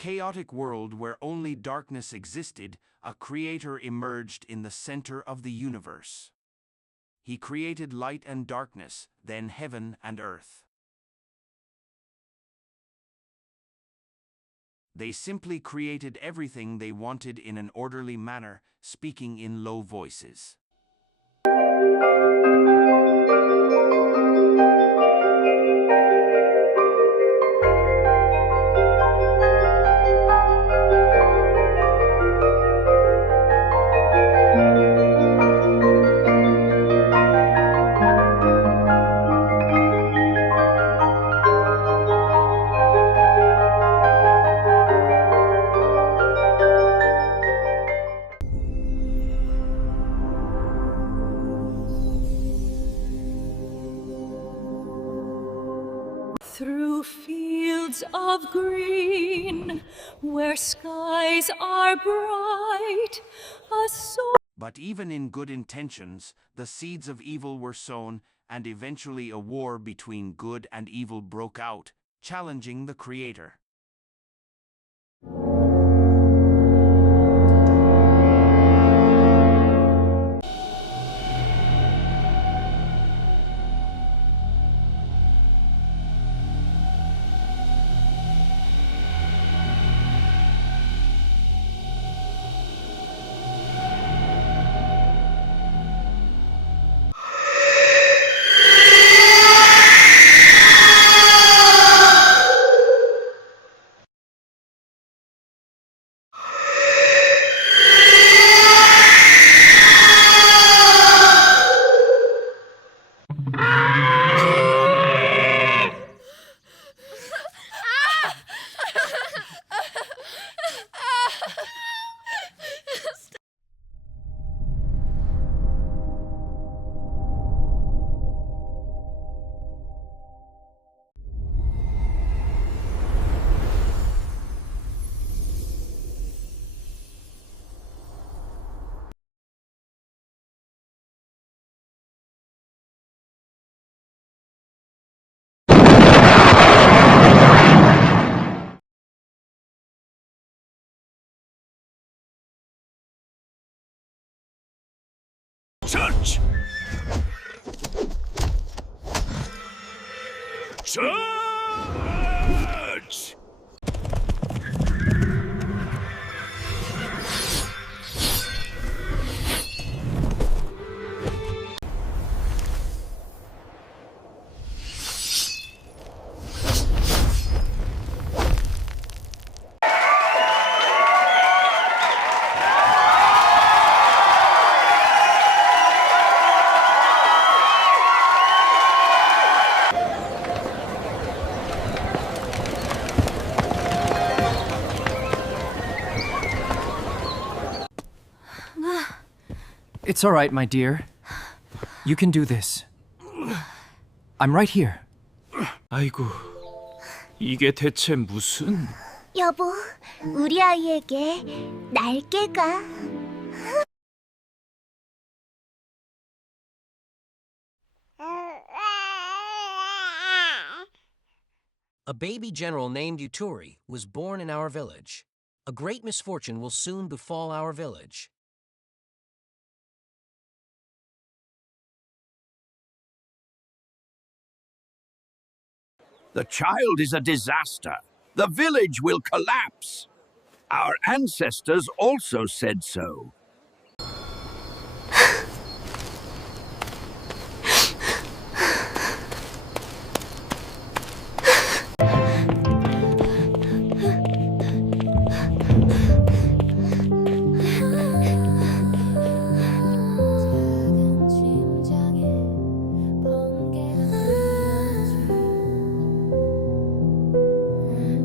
chaotic world where only darkness existed, a creator emerged in the center of the universe. He created light and darkness, then heaven and earth. They simply created everything they wanted in an orderly manner, speaking in low voices. Through fields of green, where skies are bright, But even in good intentions, the seeds of evil were sown, and eventually a war between good and evil broke out, challenging the creator. Church! Church! It's all right, my dear. You can do this. I'm right here. 아이고, 이게 대체 무슨... 여보, 우리 아이에게 날개가... A baby general named Uturi was born in our village. A great misfortune will soon befall our village. The child is a disaster. The village will collapse. Our ancestors also said so.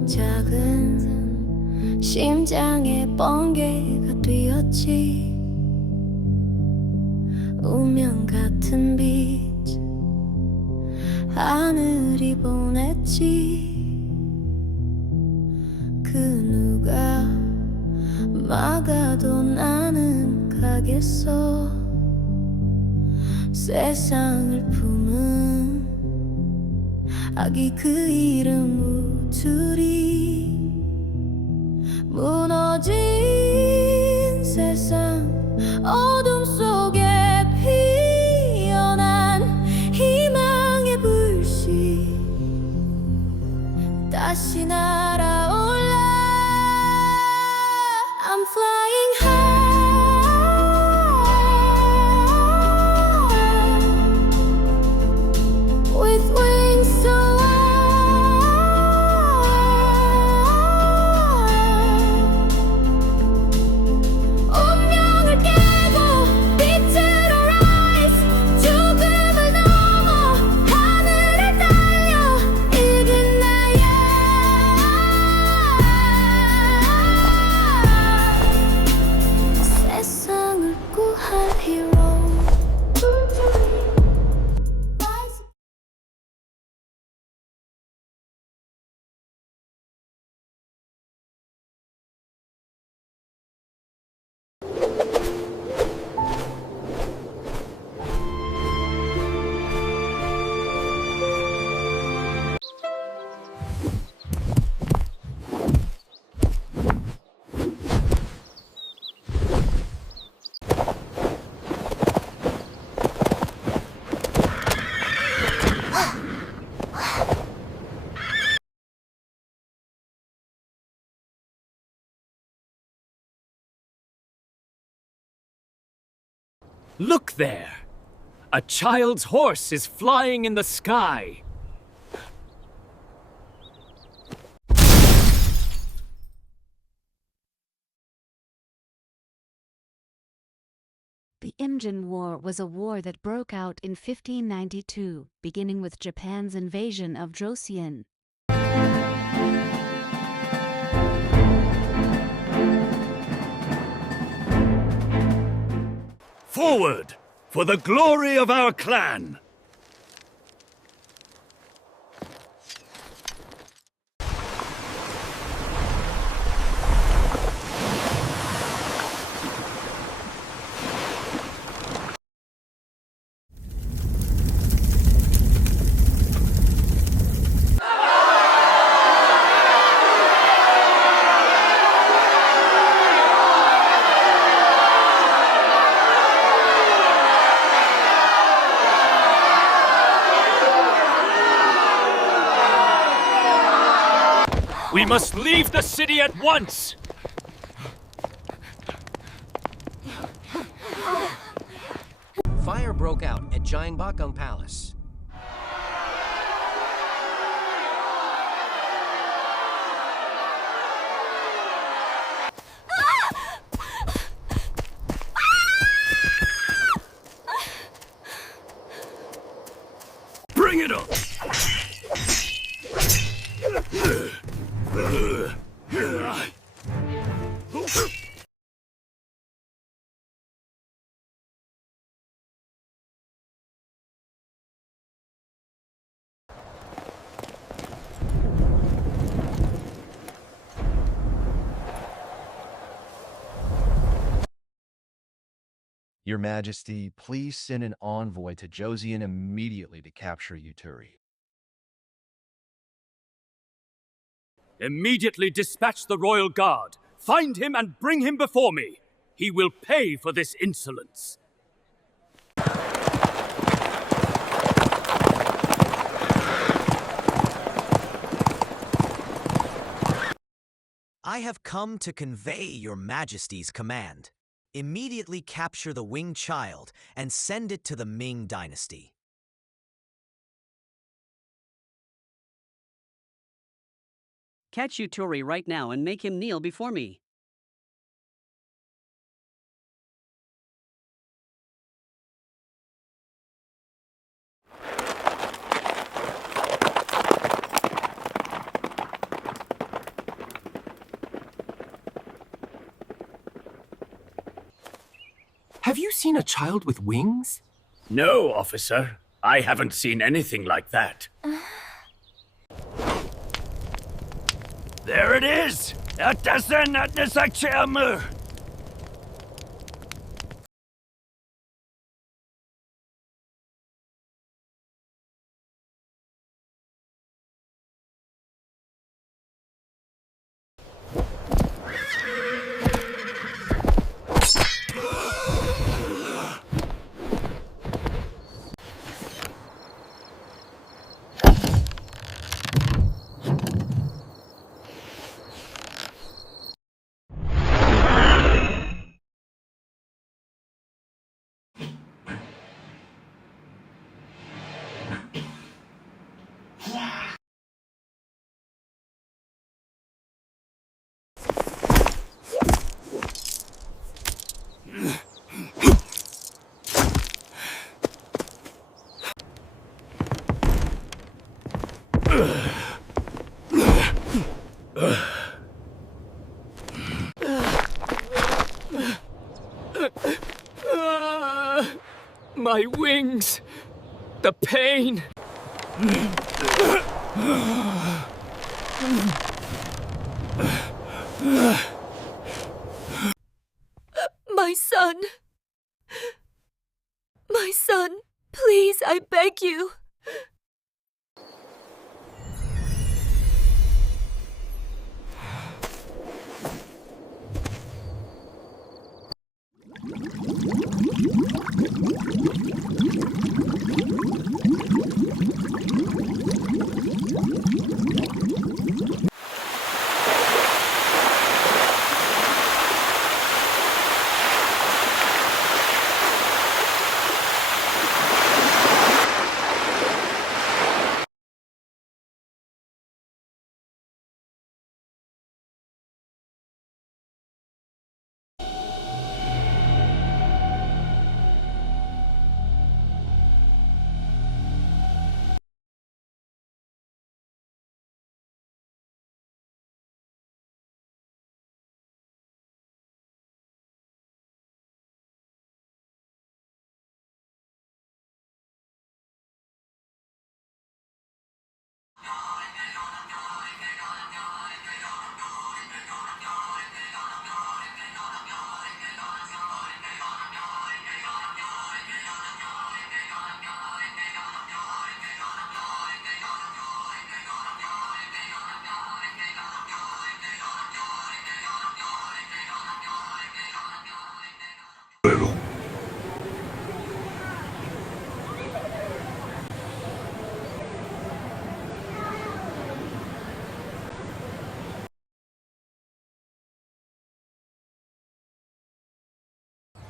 작은 심장에 번개가 뛰었지. 운명 같은 빛 하늘이 보냈지. 그 누가 막아도 나는 가겠어. 세상을 품은 아기 그 이름 우투리. 무너진 세상 어둠 속에 피어난 희망의 불씨 다시 날아올라 I'm flying high with wings so 운명을 깨고 빛으로 rise 죽음을 넘어 하늘을 달려 이른 나의 세상을 구할 hero Look there! A child's horse is flying in the sky! The Imjin War was a war that broke out in 1592, beginning with Japan's invasion of Joseon. Forward! For the glory of our clan! We must leave the city at once! Fire broke out at Gyeongbokgung Palace. Bring it up! Your Majesty, please send an envoy to Joseon immediately to capture Uturi. Immediately dispatch the royal guard. Find him and bring him before me. He will pay for this insolence. I have come to convey your Majesty's command. Immediately capture the winged child and send it to the Ming dynasty. Catch Uturi right now and make him kneel before me. Have you seen a child with wings? No, officer. I haven't seen anything like that. There it is! My wings! The pain! My son! My son, please, I beg you.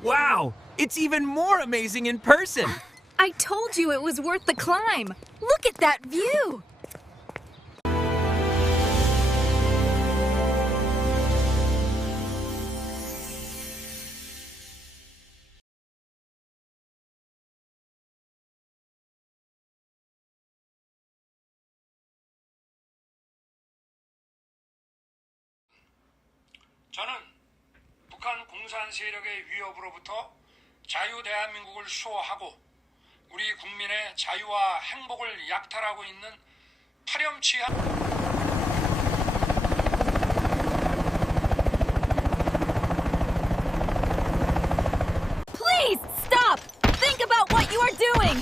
Wow! It's even more amazing in person! I told you it was worth the climb. Look at that view. 저는 북한 공산 세력의 위협으로부터 자유 대한민국을 수호하고 우리 국민의 자유와 행복을 약탈하고 있는 파렴치한 Please stop. Think about what you are doing.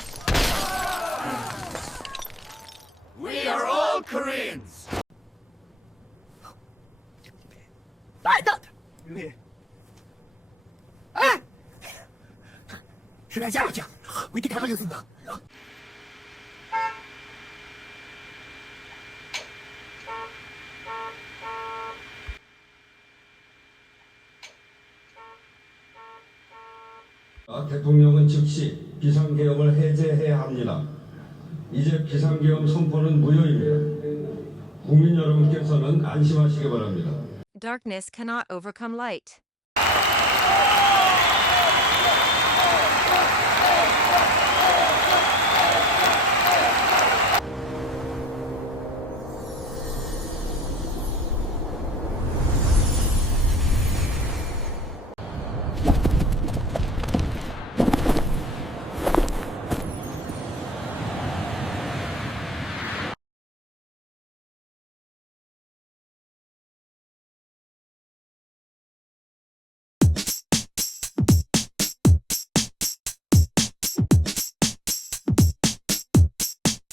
We are all Koreans! 대통령은 즉시 비상계엄을 해제해야 합니다. 이제 비상계엄 선포는 무효입니다. 국민 여러분께서는 안심하시기 바랍니다. Darkness cannot overcome light.